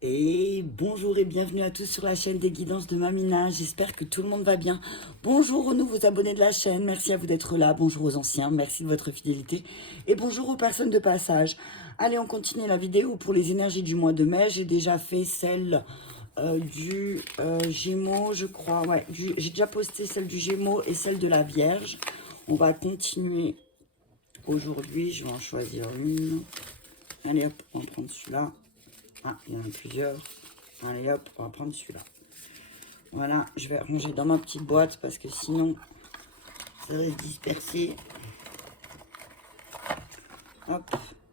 Et bonjour et bienvenue à tous sur la chaîne des guidances de Mamina. J'espère que tout le monde va bien. Bonjour aux nouveaux abonnés de la chaîne, merci à vous d'être là. Bonjour aux anciens, merci de votre fidélité. Et bonjour aux personnes de passage. Allez, on continue la vidéo pour les énergies du mois de mai. J'ai déjà fait celle du Gémeaux, je crois. Ouais, j'ai déjà posté celle du Gémeaux et celle de la Vierge. On va continuer aujourd'hui. Je vais en choisir une. Allez hop, on va prendre celui-là. Ah, il y en a plusieurs. Allez hop, on va prendre celui-là. Voilà, je vais ranger dans ma petite boîte parce que sinon, ça va se disperser. Hop,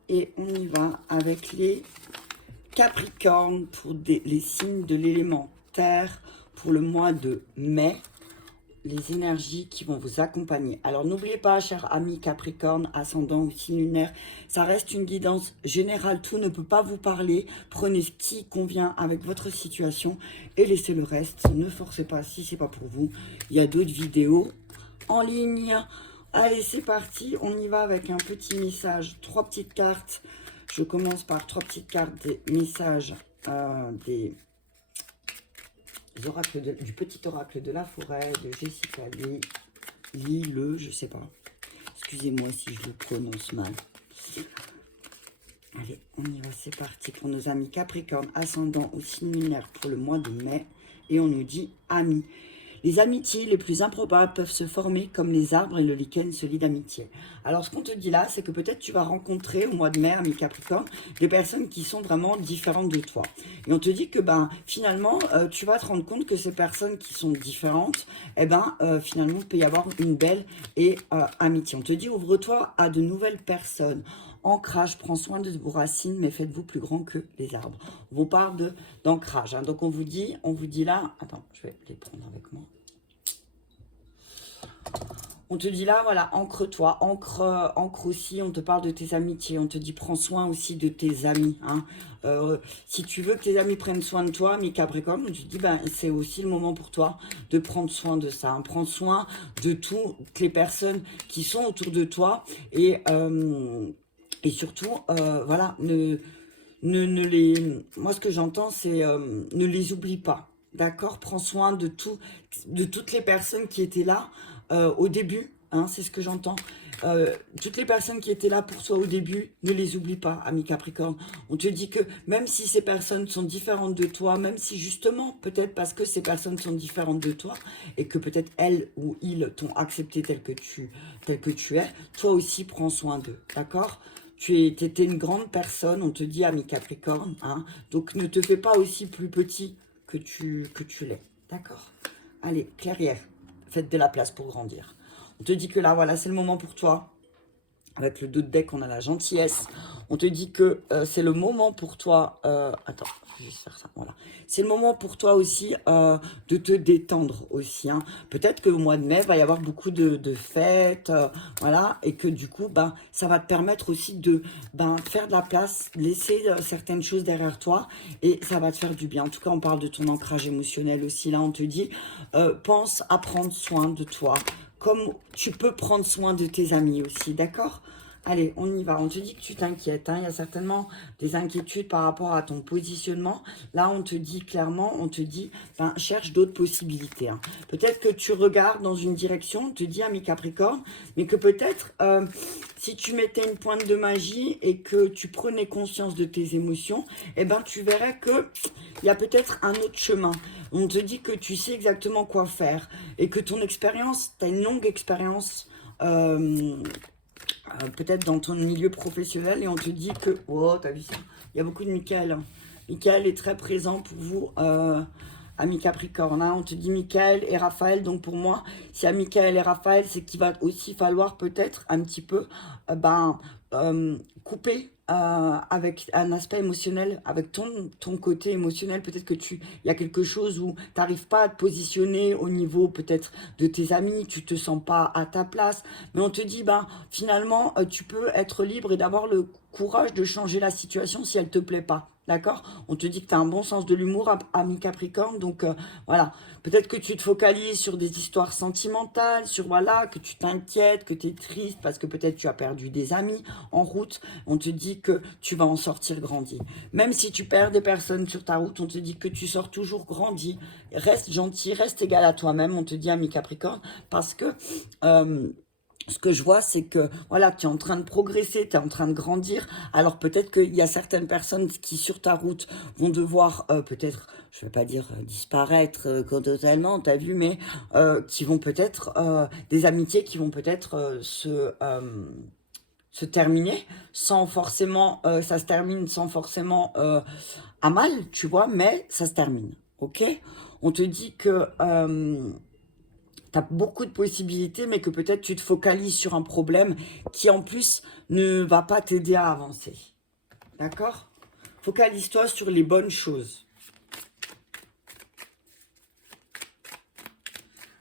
et on y va avec les Capricornes pour les signes de l'élément terre pour le mois de mai. Les énergies qui vont vous accompagner. Alors n'oubliez pas, chers amis Capricorne, ascendant ou signe lunaire, ça reste une guidance générale, tout ne peut pas vous parler. Prenez ce qui convient avec votre situation et laissez le reste. Ne forcez pas si c'est pas pour vous. Il y a d'autres vidéos en ligne. Allez, c'est parti. On y va avec un petit message, 3 petites cartes. Je commence par 3 petites cartes des messages des oracles du petit oracle de la forêt de Jessica Lee, je sais pas. Excusez-moi si je le prononce mal. Allez, on y va, c'est parti pour nos amis Capricorne, ascendant ou signe lunaire pour le mois de mai. Et on nous dit amis. Les amitiés les plus improbables peuvent se former comme les arbres et le lichen se lie d'amitié. Alors, ce qu'on te dit là, c'est que peut-être tu vas rencontrer au mois de mai, ami Capricorne, des personnes qui sont vraiment différentes de toi. Et on te dit que finalement, tu vas te rendre compte que ces personnes qui sont différentes, finalement, il peut y avoir une belle amitié. On te dit, ouvre-toi à de nouvelles personnes. Ancrage, prends soin de vos racines, mais faites-vous plus grand que les arbres. On vous parle d'ancrage. Donc, on vous dit là... Attends, je vais les prendre avec moi. On te dit là, voilà, ancre-toi, ancre aussi, on te parle de tes amitiés, on te dit prends soin aussi de tes amis. Hein. Si tu veux que tes amis prennent soin de toi, mi Capricorne, tu dis, c'est aussi le moment pour toi de prendre soin de ça. Hein. Prends soin de toutes les personnes qui sont autour de toi et surtout, voilà, moi ce que j'entends, c'est ne les oublie pas. D'accord? Prends soin de toutes les personnes qui étaient là au début, hein, c'est ce que j'entends. Toutes les personnes qui étaient là pour toi au début, ne les oublie pas, ami Capricorne. On te dit que même si ces personnes sont différentes de toi, même si justement, peut-être parce que ces personnes sont différentes de toi, et que peut-être elles ou ils t'ont accepté tel que tu es, toi aussi prends soin d'eux, d'accord? Tu étais une grande personne, on te dit, ami Capricorne, hein, donc ne te fais pas aussi plus petit que tu l'es, d'accord? Allez, clairière, faites de la place pour grandir. On te dit que là, voilà, c'est le moment pour toi. Avec le dos de deck, on a la gentillesse. On te dit que c'est le moment pour toi... attends, je vais juste faire ça, voilà. C'est le moment pour toi aussi de te détendre aussi. Hein. Peut-être qu'au mois de mai, il va y avoir beaucoup de fêtes, voilà. Et que du coup, ça va te permettre aussi de faire de la place, laisser certaines choses derrière toi. Et ça va te faire du bien. En tout cas, on parle de ton ancrage émotionnel aussi. Là, on te dit, pense à prendre soin de toi. Comme tu peux prendre soin de tes amis aussi, d'accord? Allez, on y va. On te dit que tu t'inquiètes. Hein. Il y a certainement des inquiétudes par rapport à ton positionnement. Là, on te dit clairement, on te dit, cherche d'autres possibilités. Hein. Peut-être que tu regardes dans une direction, on te dit, ami Capricorne, mais que peut-être, si tu mettais une pointe de magie et que tu prenais conscience de tes émotions, tu verrais que il y a peut-être un autre chemin. On te dit que tu sais exactement quoi faire et que ton expérience, tu as une longue expérience peut-être dans ton milieu professionnel et on te dit que, oh, t'as vu ça, il y a beaucoup de Michael. Hein. Michael est très présent pour vous, amis Capricorne. Hein. On te dit Michael et Raphaël, donc pour moi, si à Michael et Raphaël, c'est qu'il va aussi falloir peut-être un petit peu couper avec un aspect émotionnel, avec ton côté émotionnel. Peut-être que il y a quelque chose où tu n'arrives pas à te positionner au niveau peut-être de tes amis, tu te sens pas à ta place, mais on te dit, finalement, tu peux être libre et d'avoir le courage de changer la situation si elle te plaît pas. D'accord? On te dit que tu as un bon sens de l'humour, ami Capricorne. Donc, voilà. Peut-être que tu te focalises sur des histoires sentimentales, sur, voilà, que tu t'inquiètes, que tu es triste parce que peut-être tu as perdu des amis en route. On te dit que tu vas en sortir grandi. Même si tu perds des personnes sur ta route, on te dit que tu sors toujours grandi. Reste gentil, reste égal à toi-même, on te dit, ami Capricorne, parce que... ce que je vois, c'est que voilà, tu es en train de progresser, tu es en train de grandir. Alors peut-être qu'il y a certaines personnes qui, sur ta route, vont devoir peut-être, je ne vais pas dire disparaître totalement, tu as vu, mais qui vont peut-être, des amitiés qui vont peut-être se terminer sans forcément, ça se termine sans forcément à mal, tu vois, mais ça se termine, ok? On te dit que... tu as beaucoup de possibilités, mais que peut-être tu te focalises sur un problème qui, en plus, ne va pas t'aider à avancer. D'accord? Focalise-toi sur les bonnes choses.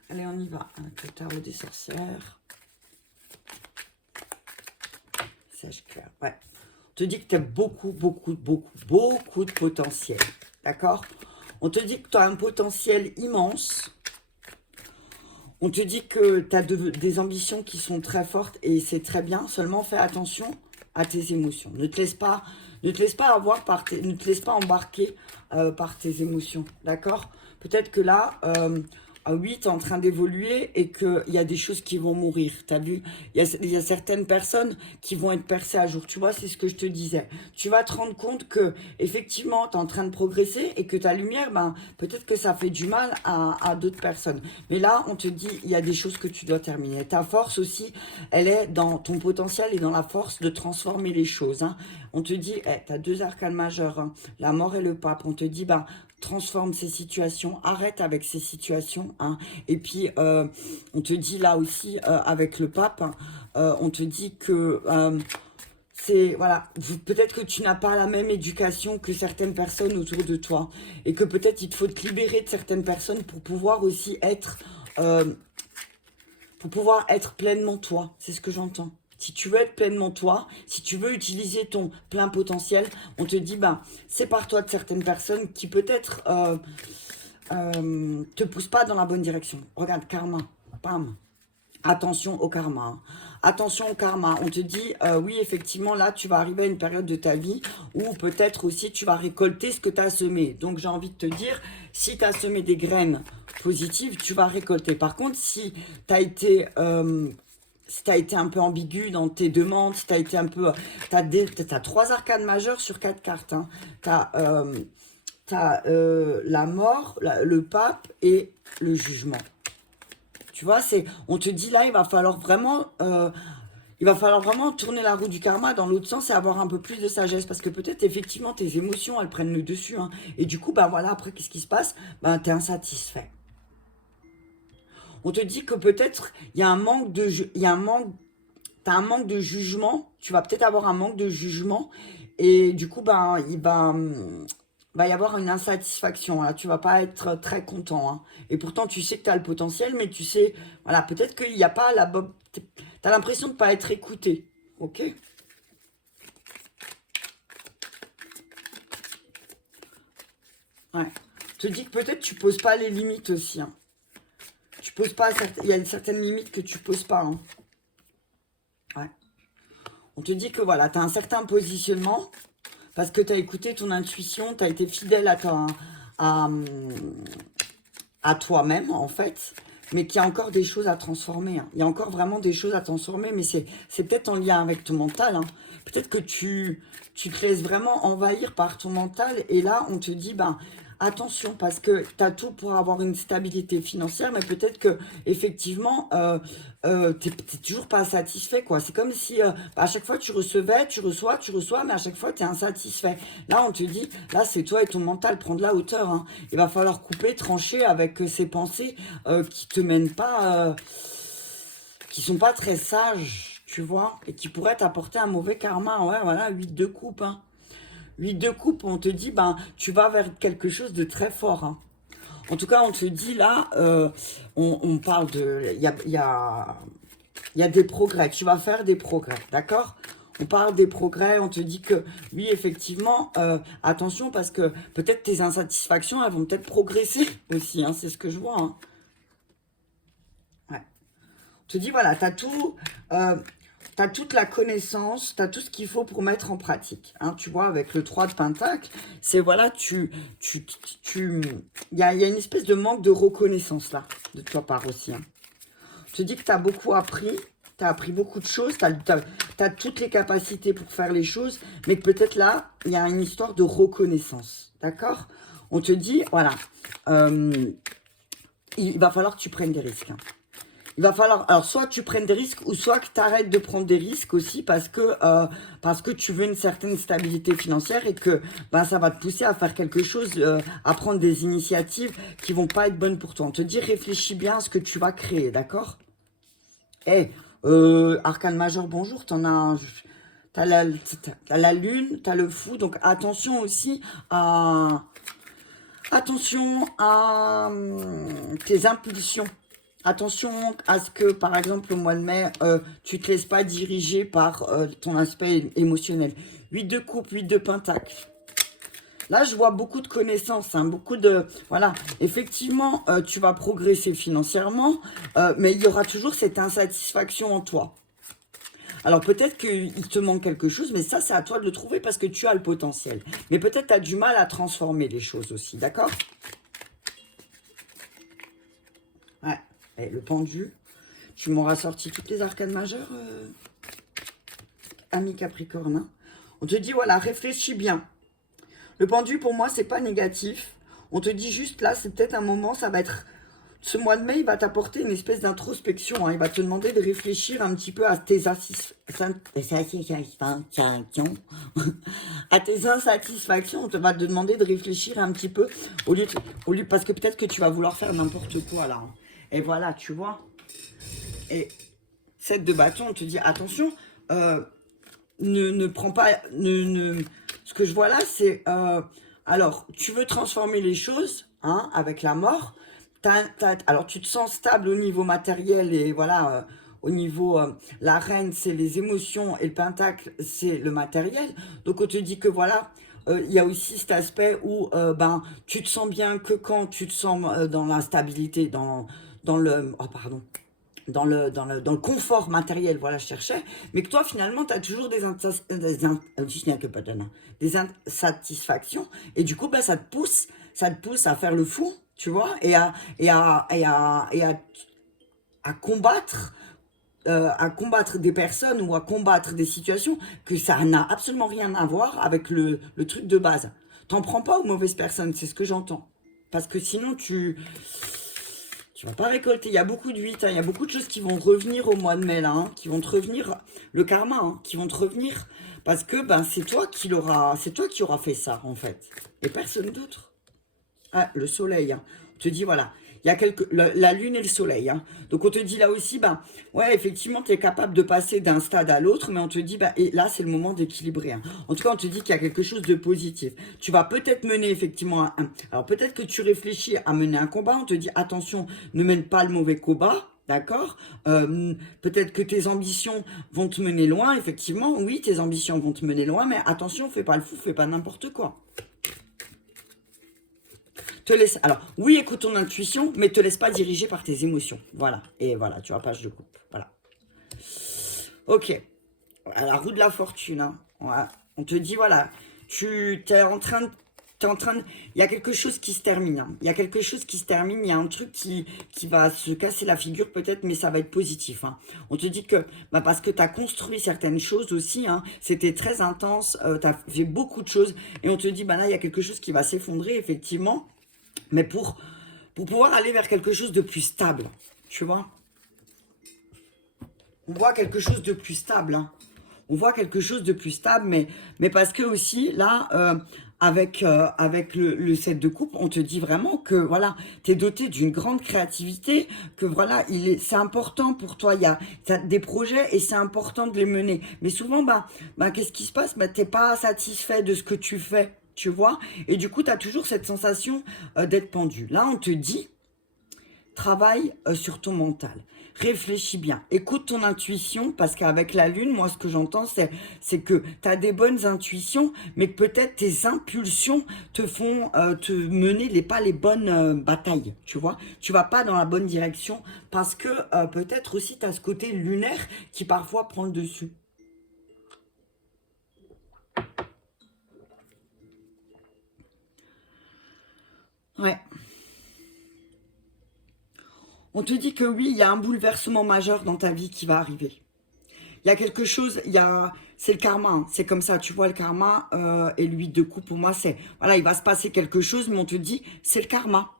Allez, on y va. Le tarot des sorcières. Sage-cœur, ouais. On te dit que tu as beaucoup de potentiel. D'accord? On te dit que tu as un potentiel immense. On te dit que tu as des ambitions qui sont très fortes et c'est très bien. Seulement, fais attention à tes émotions. Ne te laisse pas avoir ne te laisse pas embarquer par tes émotions. D'accord? Peut-être que là, oui, tu es en train d'évoluer et qu'il y a des choses qui vont mourir. Tu as vu? Il y a certaines personnes qui vont être percées à jour. Tu vois, c'est ce que je te disais. Tu vas te rendre compte que effectivement, tu es en train de progresser et que ta lumière, ben, peut-être que ça fait du mal à d'autres personnes. Mais là, on te dit, il y a des choses que tu dois terminer. Ta force aussi, elle est dans ton potentiel et dans la force de transformer les choses. Hein. On te dit, tu as deux arcanes majeurs, hein, la mort et le pape. On te dit, ben, transforme ces situations, arrête avec ces situations. Hein. Et puis, on te dit là aussi, avec le pape, hein, on te dit que... c'est, voilà, peut-être que tu n'as pas la même éducation que certaines personnes autour de toi. Et que peut-être il te faut te libérer de certaines personnes pour pouvoir aussi être... pour pouvoir être pleinement toi. C'est ce que j'entends. Si tu veux être pleinement toi, si tu veux utiliser ton plein potentiel, on te dit, ben, sépare-toi de certaines personnes qui peut-être te poussent pas dans la bonne direction. Regarde, karma, bam. Attention au karma. Hein. Attention au karma. On te dit, oui, effectivement, là, tu vas arriver à une période de ta vie où peut-être aussi tu vas récolter ce que tu as semé. Donc, j'ai envie de te dire, si tu as semé des graines positives, tu vas récolter. Par contre, si tu as été... si tu as été un peu ambigu dans tes demandes, si tu as été un peu... Tu as 3 arcanes majeures sur 4 cartes. Hein. Tu as, la mort, le pape et le jugement. Tu vois, on te dit là, il va falloir vraiment tourner la roue du karma dans l'autre sens et avoir un peu plus de sagesse. Parce que peut-être, effectivement, tes émotions, elles prennent le dessus. Hein. Et du coup, bah voilà, après, qu'est-ce qui se passe? Ben, tu es insatisfait. On te dit que peut-être il y a un manque de t'as un manque de jugement, tu vas peut-être avoir un manque de jugement et du coup ben va y avoir une insatisfaction là, tu vas pas être très content hein. Et pourtant tu sais que tu as le potentiel mais tu sais voilà, peut-être qu'il n'y a pas la bonne tu as l'impression de pas être écouté. OK? Ouais. Je te dis que peut-être tu poses pas les limites aussi hein. Tu poses pas, il y a certaines limites que tu poses pas. Hein. Ouais. On te dit que voilà, tu as un certain positionnement parce que tu as écouté ton intuition, tu as été fidèle à, à toi-même en fait, mais qu'il y a encore des choses à transformer. Hein. Il y a encore vraiment des choses à transformer, mais c'est peut-être en lien avec ton mental. Hein. Peut-être que tu te laisses vraiment envahir par ton mental et là, on te dit, ben, attention, parce que tu as tout pour avoir une stabilité financière, mais peut-être que effectivement, tu n'es toujours pas satisfait, quoi. C'est comme si à chaque fois tu recevais, tu reçois, mais à chaque fois tu es insatisfait. Là, on te dit, là, c'est toi et ton mental, prends de la hauteur. Hein. Il va falloir couper, trancher avec ces pensées qui te mènent pas, qui sont pas très sages, tu vois, et qui pourraient t'apporter un mauvais karma. Ouais, voilà, 8 de coupe, hein. 8 de coupe, on te dit, ben, tu vas vers quelque chose de très fort. Hein. En tout cas, on te dit là, on parle de... Il y a des progrès, tu vas faire des progrès, d'accord? On parle des progrès, on te dit que, oui, effectivement, attention, parce que peut-être tes insatisfactions, elles vont peut-être progresser aussi, hein, c'est ce que je vois. Hein. Ouais. On te dit, voilà, tu as tout, t'as toute la connaissance, tu as tout ce qu'il faut pour mettre en pratique. Hein, tu vois, avec le 3 de Pentacle, c'est, voilà, il y a une espèce de manque de reconnaissance, là, de ta part aussi. Hein. Je te dis que tu as beaucoup appris, tu as appris beaucoup de choses, tu as toutes les capacités pour faire les choses, mais que peut-être là, il y a une histoire de reconnaissance, d'accord? On te dit, voilà, il va falloir que tu prennes des risques. Hein. Il va falloir, alors soit tu prennes des risques, ou soit que tu arrêtes de prendre des risques aussi parce que tu veux une certaine stabilité financière et que ben, ça va te pousser à faire quelque chose, à prendre des initiatives qui vont pas être bonnes pour toi. On te dit, réfléchis bien à ce que tu vas créer, d'accord? Eh, arcane majeur, bonjour, t'as la lune, t'as le fou, donc attention à tes impulsions. Attention à ce que, par exemple, au mois de mai, tu ne te laisses pas diriger par ton aspect émotionnel. 8 de coupe, 8 de pentacle. Là, je vois beaucoup de connaissances, hein, beaucoup de... Voilà, effectivement, tu vas progresser financièrement, mais il y aura toujours cette insatisfaction en toi. Alors, peut-être qu'il te manque quelque chose, mais ça, c'est à toi de le trouver parce que tu as le potentiel. Mais peut-être tu as du mal à transformer les choses aussi, d'accord? Ouais. Et le pendu, tu m'auras sorti toutes les arcanes majeures, ami Capricorne. Hein. On te dit, voilà, réfléchis bien. Le pendu, pour moi, c'est pas négatif. On te dit juste, là, c'est peut-être un moment, ça va être... Ce mois de mai, il va t'apporter une espèce d'introspection. Hein. Il va te demander de réfléchir un petit peu à tes insatisfactions. À tes insatisfactions, on te va te demander de réfléchir un petit peu parce que peut-être que tu vas vouloir faire n'importe quoi, là. Hein. Et voilà, tu vois. Et 7 de bâton, on te dit, attention, ne prends pas... Ce que je vois là, c'est... alors, tu veux transformer les choses, hein, avec la mort. Alors, tu te sens stable au niveau matériel et voilà... au niveau, la reine, c'est les émotions et le pentacle, c'est le matériel. Donc, on te dit que voilà, il y a aussi cet aspect où ben, tu te sens bien que quand tu te sens dans la stabilité, dans le... Oh, pardon. Dans le confort matériel, voilà, je cherchais, mais que toi, finalement, tu as toujours des insatisfactions, et du coup, ben, ça te pousse à faire le fou, tu vois, à combattre des personnes ou à combattre des situations que ça n'a absolument rien à voir avec le truc de base. T'en prends pas aux mauvaises personnes, c'est ce que j'entends. Parce que sinon, tu vas pas récolter. Il y a beaucoup de 8, hein, il y a beaucoup de choses qui vont revenir au mois de mai, là, hein, qui vont te revenir, le karma, hein, qui vont te revenir, parce que ben, c'est toi qui auras fait ça, en fait. Et personne d'autre. Ah, le soleil, hein. On te dit, voilà, il y a la lune et le soleil. Hein. Donc, on te dit là aussi, ben, ouais, effectivement, tu es capable de passer d'un stade à l'autre, mais on te dit, ben, et là, c'est le moment d'équilibrer. Hein. En tout cas, on te dit qu'il y a quelque chose de positif. Tu vas peut-être mener, effectivement, alors peut-être que tu réfléchis à mener un combat. On te dit, attention, ne mène pas le mauvais combat. D'accord. Peut-être que tes ambitions vont te mener loin, effectivement. Oui, tes ambitions vont te mener loin, mais attention, fais pas le fou, fais pas n'importe quoi. Alors, oui, écoute ton intuition, mais te laisse pas diriger par tes émotions. Voilà. Et voilà, tu vois, page de coupe. Voilà. Ok. À la roue de la fortune. Hein. Voilà. On te dit, voilà, tu es en train de... Il y a quelque chose qui se termine. Hein. Il y a quelque chose qui se termine. Il y a un truc qui va se casser la figure peut-être, mais ça va être positif. Hein. On te dit que, bah, parce que tu as construit certaines choses aussi, hein, c'était très intense, tu as fait beaucoup de choses, et on te dit, bah là, il y a quelque chose qui va s'effondrer, effectivement. Mais pour pouvoir aller vers quelque chose de plus stable, tu vois. On voit quelque chose de plus stable. Hein. On voit quelque chose de plus stable, mais parce que aussi, là, avec le 7 de coupe, on te dit vraiment que, voilà, tu es doté d'une grande créativité, que, voilà, c'est important pour toi. Il y a des projets et c'est important de les mener. Mais souvent, qu'est-ce qui se passe? Tu n'es pas satisfait de ce que tu fais. Tu vois, et du coup, tu as toujours cette sensation d'être pendu. Là, on te dit travaille sur ton mental. Réfléchis bien. Écoute ton intuition, parce qu'avec la lune, moi, ce que j'entends, c'est que tu as des bonnes intuitions, mais que peut-être tes impulsions te font te mener pas les bonnes batailles, tu vois. Tu vas pas dans la bonne direction, parce que peut-être aussi tu as ce côté lunaire qui parfois prend le dessus. Ouais. On te dit que oui, il y a un bouleversement majeur dans ta vie qui va arriver. Il y a quelque chose, c'est le karma, hein. C'est comme ça, tu vois, le karma et lui de coup, pour moi, c'est, voilà, il va se passer quelque chose, mais on te dit, c'est le karma.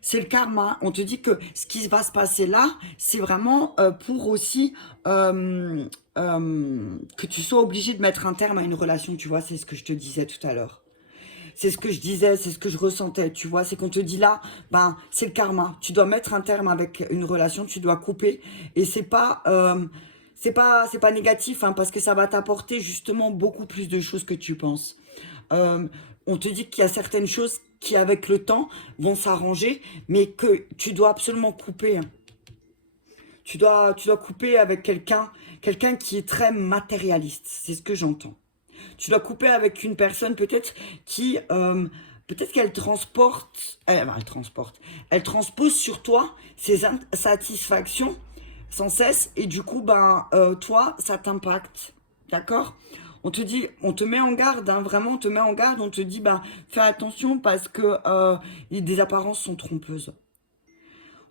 C'est le karma. On te dit que ce qui va se passer là, c'est vraiment pour aussi que tu sois obligé de mettre un terme à une relation, tu vois, c'est ce que je te disais tout à l'heure. C'est ce que je disais, c'est ce que je ressentais, tu vois. C'est qu'on te dit là, ben, c'est le karma. Tu dois mettre un terme avec une relation, tu dois couper. Et c'est pas négatif, hein, parce que ça va t'apporter justement beaucoup plus de choses que tu penses. Euh, on te dit qu'il y a certaines choses qui, avec le temps, vont s'arranger, mais que tu dois absolument couper, hein. Tu dois couper avec quelqu'un qui est très matérialiste. C'est ce que j'entends. Tu dois couper avec une personne peut-être qui, peut-être qu'elle transporte, elle transpose sur toi ses insatisfactions sans cesse et du coup, ben, toi, ça t'impacte, d'accord? On te dit, on te met en garde, hein, vraiment, on te met en garde, on te dit, ben, fais attention parce que des apparences sont trompeuses.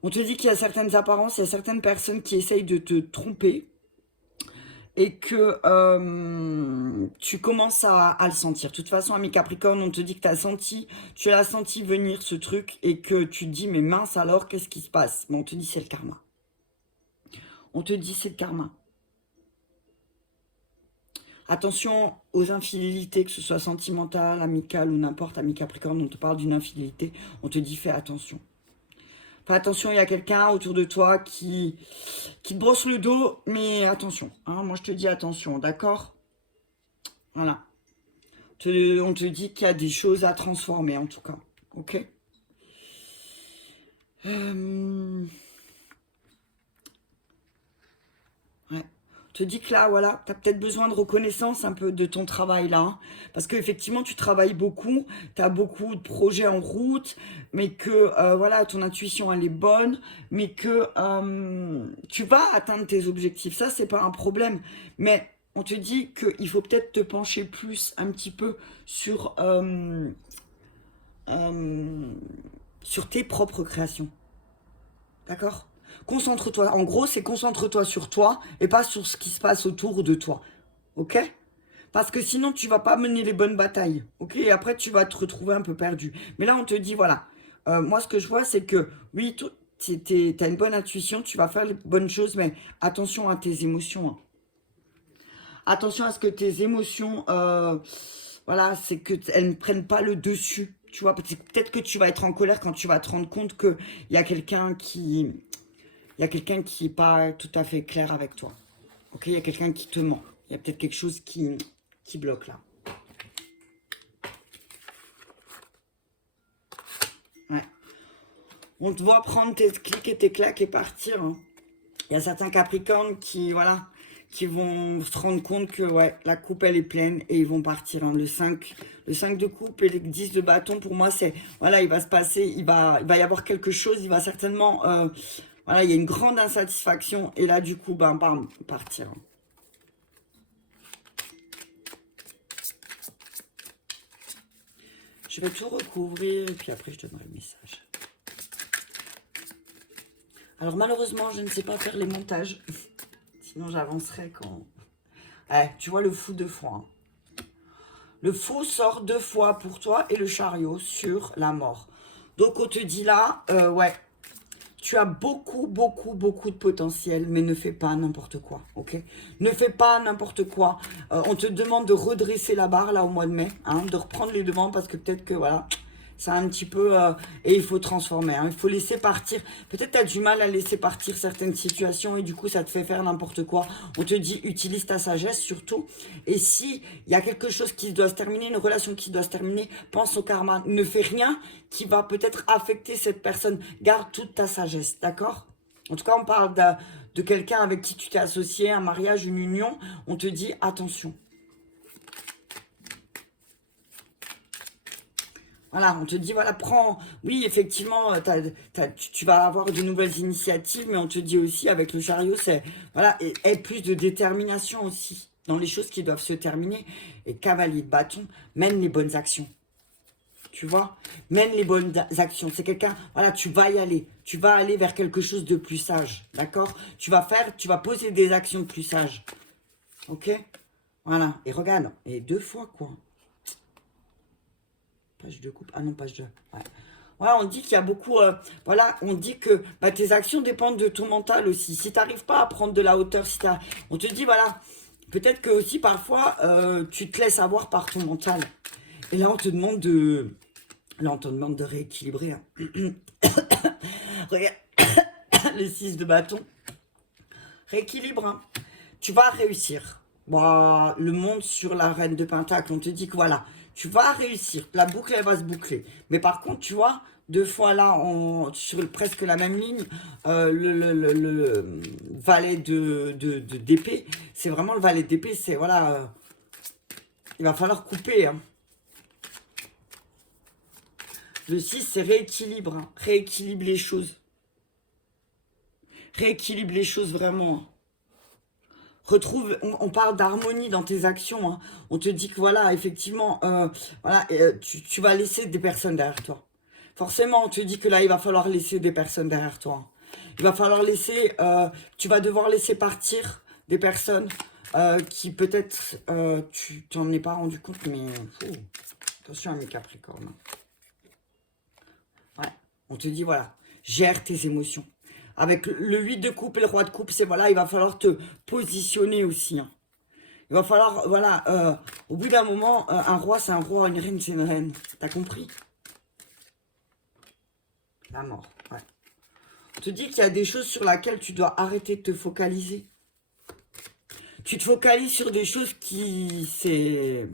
On te dit qu'il y a certaines apparences, il y a certaines personnes qui essayent de te tromper, et que tu commences à le sentir. De toute façon, ami Capricorne, on te dit que tu l'as senti venir ce truc et que tu te dis, mais mince alors, qu'est-ce qui se passe? Mais on te dit, c'est le karma. On te dit, c'est le karma. Attention aux infidélités, que ce soit sentimentale, amicale ou n'importe, ami Capricorne, on te parle d'une infidélité, on te dit, fais attention. Fais attention, il y a quelqu'un autour de toi qui te brosse le dos, mais attention, hein, moi je te dis attention, d'accord? Voilà. On te dit qu'il y a des choses à transformer en tout cas, ok? Ouais. On te dit que là, voilà, tu as peut-être besoin de reconnaissance un peu de ton travail là, hein, parce qu'effectivement, tu travailles beaucoup, tu as beaucoup de projets en route, mais que, voilà, ton intuition, elle est bonne, mais que tu vas atteindre tes objectifs. Ça, c'est pas un problème, mais on te dit qu'il faut peut-être te pencher plus un petit peu euh, sur tes propres créations. D'accord? Concentre-toi. En gros, c'est concentre-toi sur toi et pas sur ce qui se passe autour de toi. Ok? Parce que sinon, tu vas pas mener les bonnes batailles. Ok? Et après, tu vas te retrouver un peu perdu. Mais là, on te dit, voilà. Moi, ce que je vois, c'est que oui, tu as une bonne intuition, tu vas faire les bonnes choses, mais attention à tes émotions, hein. Attention à ce que tes émotions, voilà, c'est qu'elles ne prennent pas le dessus. Tu vois, peut-être que tu vas être en colère quand tu vas te rendre compte qu'il y a quelqu'un qui n'est pas tout à fait clair avec toi. Ok, il y a quelqu'un qui te ment. Il y a peut-être quelque chose qui bloque là. Ouais. On te voit prendre tes clics et tes claques et partir, hein. Il y a certains Capricornes qui, voilà, qui vont se rendre compte que ouais, la coupe elle est pleine et ils vont partir, hein. Le 5 de coupe et le 10 de bâton, pour moi, c'est, voilà, il va se passer, il va y avoir quelque chose, il va certainement, voilà, il y a une grande insatisfaction et là, du coup, ben, bam, partir. Je vais tout recouvrir et puis après, je donnerai le message. Alors, malheureusement, je ne sais pas faire les montages. Sinon, j'avancerai quand... Ouais, tu vois le fou 2 fois, hein. Le fou sort 2 fois pour toi et le chariot sur la mort. Donc, on te dit là, ouais, tu as beaucoup, beaucoup, beaucoup de potentiel, mais ne fais pas n'importe quoi, ok? Ne fais pas n'importe quoi. On te demande de redresser la barre, là, au mois de mai, hein, de reprendre les devants, parce que peut-être que, voilà, C'est un petit peu... et il faut transformer, hein. Il faut laisser partir. Peut-être tu as du mal à laisser partir certaines situations et du coup, ça te fait faire n'importe quoi. On te dit, utilise ta sagesse surtout. Et si il y a quelque chose qui doit se terminer, une relation qui doit se terminer, pense au karma. Ne fais rien qui va peut-être affecter cette personne. Garde toute ta sagesse, d'accord? En tout cas, on parle de quelqu'un avec qui tu t'es associé, un mariage, une union. On te dit, attention. Voilà, on te dit, voilà, prends... Oui, effectivement, tu vas avoir de nouvelles initiatives, mais on te dit aussi, avec le chariot, c'est... Voilà, et plus de détermination aussi, dans les choses qui doivent se terminer. Et cavalier de bâton, mène les bonnes actions. Tu vois? Mène les bonnes actions. C'est quelqu'un... Voilà, tu vas y aller. Tu vas aller vers quelque chose de plus sage, d'accord? Tu vas poser des actions plus sages. Ok? Voilà, et regarde, et 2 fois, quoi. Page de coupe. Ah non, page 2. Ouais. Voilà, on dit qu'il y a beaucoup... voilà, on dit que bah, tes actions dépendent de ton mental aussi. Si tu n'arrives pas à prendre de la hauteur, si on te dit, voilà, peut-être que aussi parfois, tu te laisses avoir par ton mental. Et là, on te demande de... Là, on te demande de rééquilibrer. Hein. Regarde, les 6 de bâton. Rééquilibre. Hein. Tu vas réussir. Bon, le monde sur la reine de Pentacle, on te dit que voilà... Tu vas réussir, la boucle elle va se boucler. Mais par contre, tu vois, 2 fois là, sur presque la même ligne, le valet d'épée, c'est vraiment le valet d'épée, c'est voilà, il va falloir couper. Hein. Le 6, c'est rééquilibre, hein, rééquilibre les choses. Rééquilibre les choses vraiment. Hein. Retrouve, on parle d'harmonie dans tes actions. Hein. On te dit que voilà, effectivement, voilà, tu vas laisser des personnes derrière toi. Forcément, on te dit que là, il va falloir laisser des personnes derrière toi. Il va falloir laisser, tu vas devoir laisser partir des personnes qui peut-être tu t'en es pas rendu compte, mais attention à mes Capricornes. Ouais, on te dit voilà, gère tes émotions. Avec le 8 de coupe et le roi de coupe, c'est voilà, il va falloir te positionner aussi. Hein. Il va falloir, voilà, au bout d'un moment, un roi, c'est un roi, une reine, c'est une reine. T'as compris? La mort, ouais. On te dit qu'il y a des choses sur lesquelles tu dois arrêter de te focaliser. Tu te focalises sur des choses qui, c'est...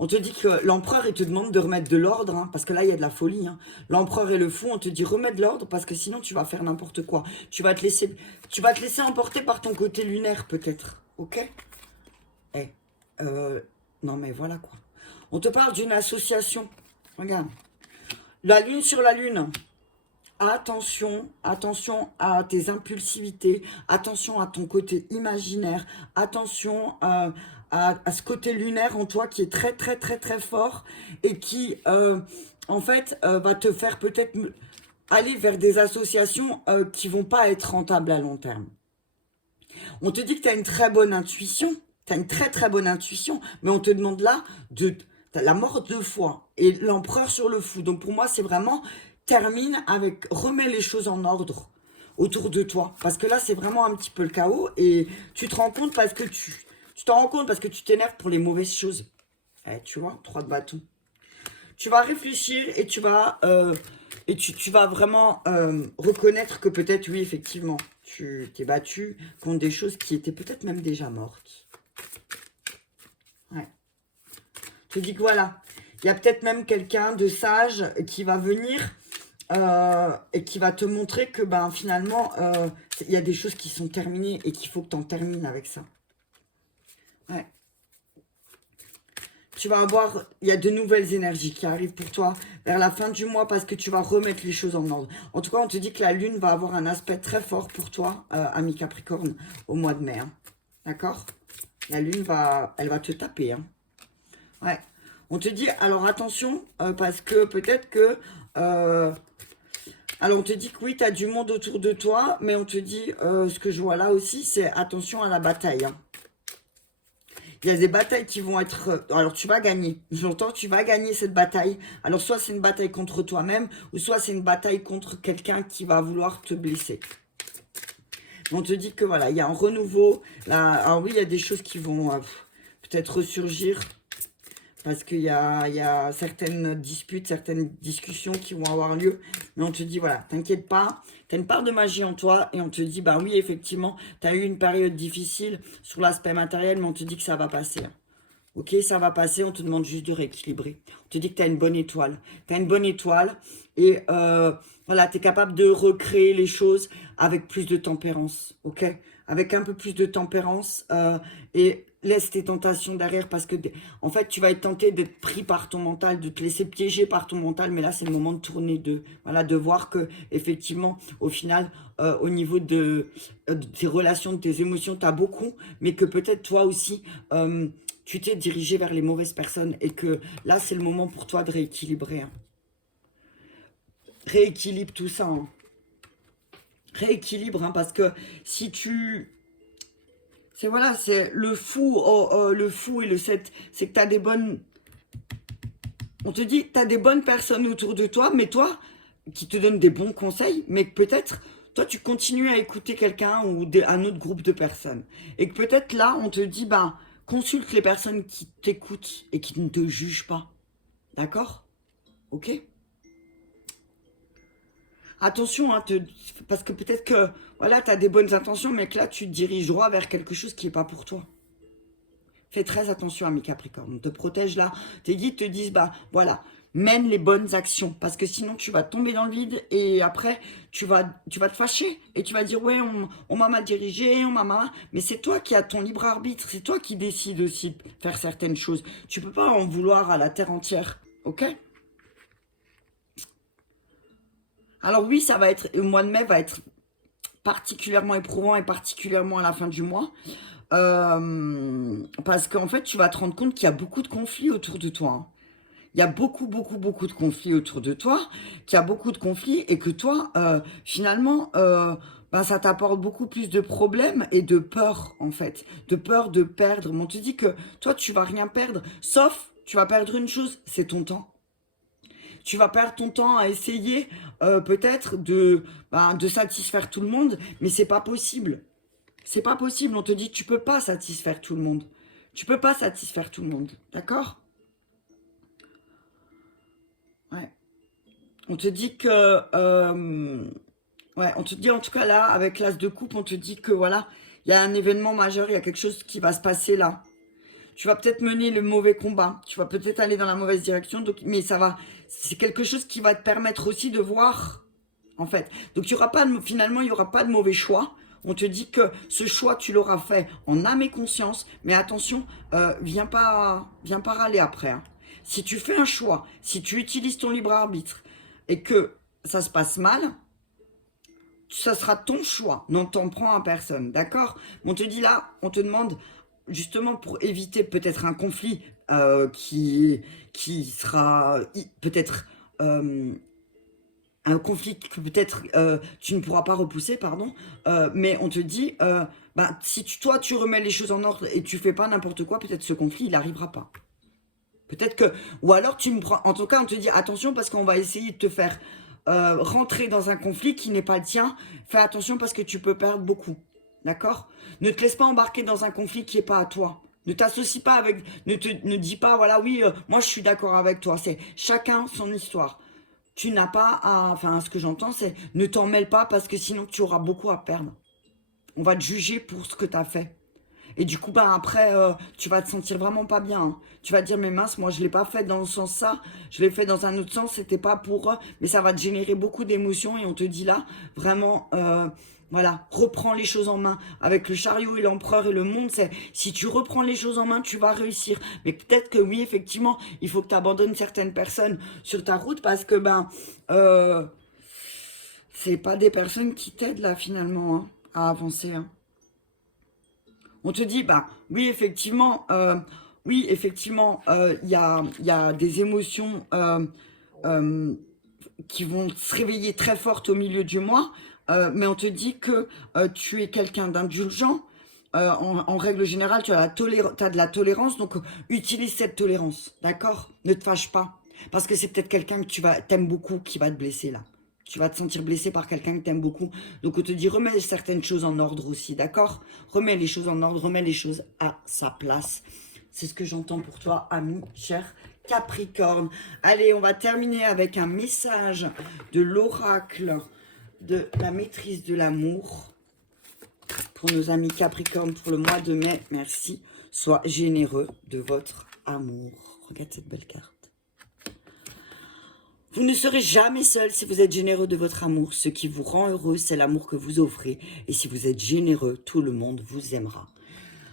On te dit que l'empereur, il te demande de remettre de l'ordre, hein, parce que là, il y a de la folie. Hein. L'empereur et le fou, on te dit remets de l'ordre, parce que sinon, tu vas faire n'importe quoi. Tu vas te laisser emporter par ton côté lunaire, peut-être. Ok? Eh, non, mais voilà, quoi. On te parle d'une association. Regarde. La lune sur la lune. Attention, attention à tes impulsivités, attention à ton côté imaginaire, attention à ce côté lunaire en toi qui est très très très très fort et qui en fait va te faire peut-être aller vers des associations qui vont pas être rentables à long terme. On te dit que tu as une très bonne intuition, tu as une très très bonne intuition, mais on te demande là de la mort 2 fois et l'empereur sur le fou. Donc pour moi c'est vraiment... Termine avec, remets les choses en ordre autour de toi. Parce que là, c'est vraiment un petit peu le chaos. Et tu te rends compte parce que tu t'en rends compte parce que tu t'énerves pour les mauvaises choses. Eh, tu vois, 3 de bâton. Tu vas réfléchir et tu vas, tu vas vraiment reconnaître que peut-être, oui, effectivement, tu t'es battu contre des choses qui étaient peut-être même déjà mortes. Ouais. Tu dis que voilà, il y a peut-être même quelqu'un de sage qui va venir... et qui va te montrer que ben, finalement, il y a des choses qui sont terminées et qu'il faut que tu en termines avec ça. Ouais. Tu vas avoir, il y a de nouvelles énergies qui arrivent pour toi vers la fin du mois parce que tu vas remettre les choses en ordre. En tout cas, on te dit que la lune va avoir un aspect très fort pour toi, ami Capricorne, au mois de mai. Hein. D'accord? La lune elle va te taper. Hein. Ouais. On te dit, alors attention, parce que peut-être que... alors, on te dit que oui, tu as du monde autour de toi, mais on te dit, ce que je vois là aussi, c'est attention à la bataille. Hein. Il y a des batailles qui vont être... alors, tu vas gagner. J'entends, tu vas gagner cette bataille. Alors, soit c'est une bataille contre toi-même, ou soit c'est une bataille contre quelqu'un qui va vouloir te blesser. On te dit que voilà, il y a un renouveau. Là, alors oui, il y a des choses qui vont peut-être ressurgir. Parce qu'il y a certaines disputes, certaines discussions qui vont avoir lieu. Mais on te dit, voilà, t'inquiète pas, tu as une part de magie en toi. Et on te dit, bah oui, effectivement, tu as eu une période difficile sur l'aspect matériel, mais on te dit que ça va passer. Ok, ça va passer, on te demande juste de rééquilibrer. On te dit que tu as une bonne étoile. Tu as une bonne étoile et voilà, tu es capable de recréer les choses avec plus de tempérance. Ok, avec un peu plus de tempérance et laisse tes tentations derrière parce que, en fait, tu vas être tenté d'être pris par ton mental, de te laisser piéger par ton mental. Mais là, c'est le moment de tourner voilà, de voir que, effectivement, au final, au niveau de tes relations, de tes émotions, tu as beaucoup, mais que peut-être toi aussi, tu t'es dirigé vers les mauvaises personnes et que là, c'est le moment pour toi de rééquilibrer. Hein. Rééquilibre tout ça. Hein. Rééquilibre, hein, parce que si tu... C'est voilà, c'est le fou, le fou et le 7, c'est que tu as des bonnes... On te dit que tu as des bonnes personnes autour de toi, mais toi, qui te donnent des bons conseils, mais que peut-être, toi, tu continues à écouter quelqu'un ou un autre groupe de personnes. Et que peut-être là, on te dit, ben, consulte les personnes qui t'écoutent et qui ne te jugent pas. D'accord? Ok? Attention, hein, parce que peut-être que, voilà, tu as des bonnes intentions, mais que là, tu te diriges droit vers quelque chose qui n'est pas pour toi. Fais très attention à mes Capricornes. On te protège là. Tes guides te disent, bah voilà, mène les bonnes actions. Parce que sinon, tu vas tomber dans le vide et après, tu vas te fâcher. Et tu vas dire, ouais, on m'a mal dirigé, on m'a mal... Mais c'est toi qui as ton libre arbitre. C'est toi qui décides aussi de faire certaines choses. Tu peux pas en vouloir à la terre entière. Ok? Alors oui, ça va être... Le mois de mai va être particulièrement éprouvant et particulièrement à la fin du mois. Parce qu'en fait, tu vas te rendre compte qu'il y a beaucoup de conflits autour de toi. Hein. Il y a beaucoup, beaucoup, beaucoup de conflits autour de toi, qu'il y a beaucoup de conflits et que toi, finalement, ben, ça t'apporte beaucoup plus de problèmes et de peur, en fait. De peur de perdre. Mais on te dit que toi, tu vas rien perdre, sauf, tu vas perdre une chose, c'est ton temps. Tu vas perdre ton temps à essayer peut-être de satisfaire tout le monde, mais c'est pas possible. C'est pas possible, on te dit que tu peux pas satisfaire tout le monde. Tu peux pas satisfaire tout le monde, d'accord? Ouais. On te dit que... ouais, on te dit en tout cas là, avec l'as de coupe, on te dit que voilà, il y a un événement majeur, il y a quelque chose qui va se passer là. Tu vas peut-être mener le mauvais combat, tu vas peut-être aller dans la mauvaise direction, donc, mais ça va... C'est quelque chose qui va te permettre aussi de voir, en fait. Donc il y aura pas finalement, il n'y aura pas de mauvais choix. On te dit que ce choix, tu l'auras fait en âme et conscience. Mais attention, viens pas râler après. Hein. Si tu fais un choix, si tu utilises ton libre arbitre et que ça se passe mal, ça sera ton choix. Non, t'en prends à personne. D'accord? On te dit là, on te demande justement pour éviter peut-être un conflit qui sera peut-être... un conflit que peut-être tu ne pourras pas repousser, pardon, mais on te dit, bah, si toi tu remets les choses en ordre et tu fais pas n'importe quoi, peut-être ce conflit il n'arrivera pas. Peut-être que, ou alors tu me prends, en tout cas on te dit attention parce qu'on va essayer de te faire rentrer dans un conflit qui n'est pas le tien, fais attention parce que tu peux perdre beaucoup, d'accord? Ne te laisse pas embarquer dans un conflit qui n'est pas à toi. Ne t'associe pas avec, ne dis pas, voilà, oui, moi je suis d'accord avec toi, c'est chacun son histoire. Tu n'as pas à... Enfin, ce que j'entends, c'est ne t'en mêle pas parce que sinon tu auras beaucoup à perdre. On va te juger pour ce que tu as fait. Et du coup, ben après, tu vas te sentir vraiment pas bien. Hein. Tu vas te dire, mais mince, moi je l'ai pas fait dans le sens ça, je l'ai fait dans un autre sens, c'était pas pour eux. Mais ça va te générer beaucoup d'émotions et on te dit là, vraiment, voilà, reprends les choses en main. Avec le chariot et l'empereur et le monde, c'est si tu reprends les choses en main, tu vas réussir. Mais peut-être que oui, effectivement, il faut que tu abandonnes certaines personnes sur ta route parce que, ben, c'est pas des personnes qui t'aident là finalement hein, à avancer. Hein. On te dit, bah oui, effectivement, y a des émotions euh, qui vont se réveiller très fortes au milieu du mois, mais on te dit que tu es quelqu'un d'indulgent. En règle générale, t'as de la tolérance, donc utilise cette tolérance, d'accord? Ne te fâche pas, parce que c'est peut-être quelqu'un que t'aimes beaucoup qui va te blesser là. Tu vas te sentir blessé par quelqu'un que t'aimes beaucoup. Donc on te dit, remets certaines choses en ordre aussi, d'accord? Remets les choses en ordre, remets les choses à sa place. C'est ce que j'entends pour toi, ami cher Capricorne. Allez, on va terminer avec un message de l'oracle de la maîtrise de l'amour. Pour nos amis Capricorne, pour le mois de mai, merci. Sois généreux de votre amour. Regarde cette belle carte. Vous ne serez jamais seul si vous êtes généreux de votre amour. Ce qui vous rend heureux, c'est l'amour que vous offrez. Et si vous êtes généreux, tout le monde vous aimera.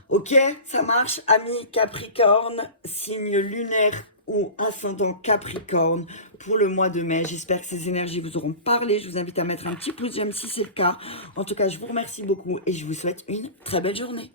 Ok, ça marche, amis Capricorne, signe lunaire ou ascendant Capricorne pour le mois de mai. J'espère que ces énergies vous auront parlé. Je vous invite à mettre un petit pouce j'aime si c'est le cas. En tout cas, je vous remercie beaucoup et je vous souhaite une très belle journée.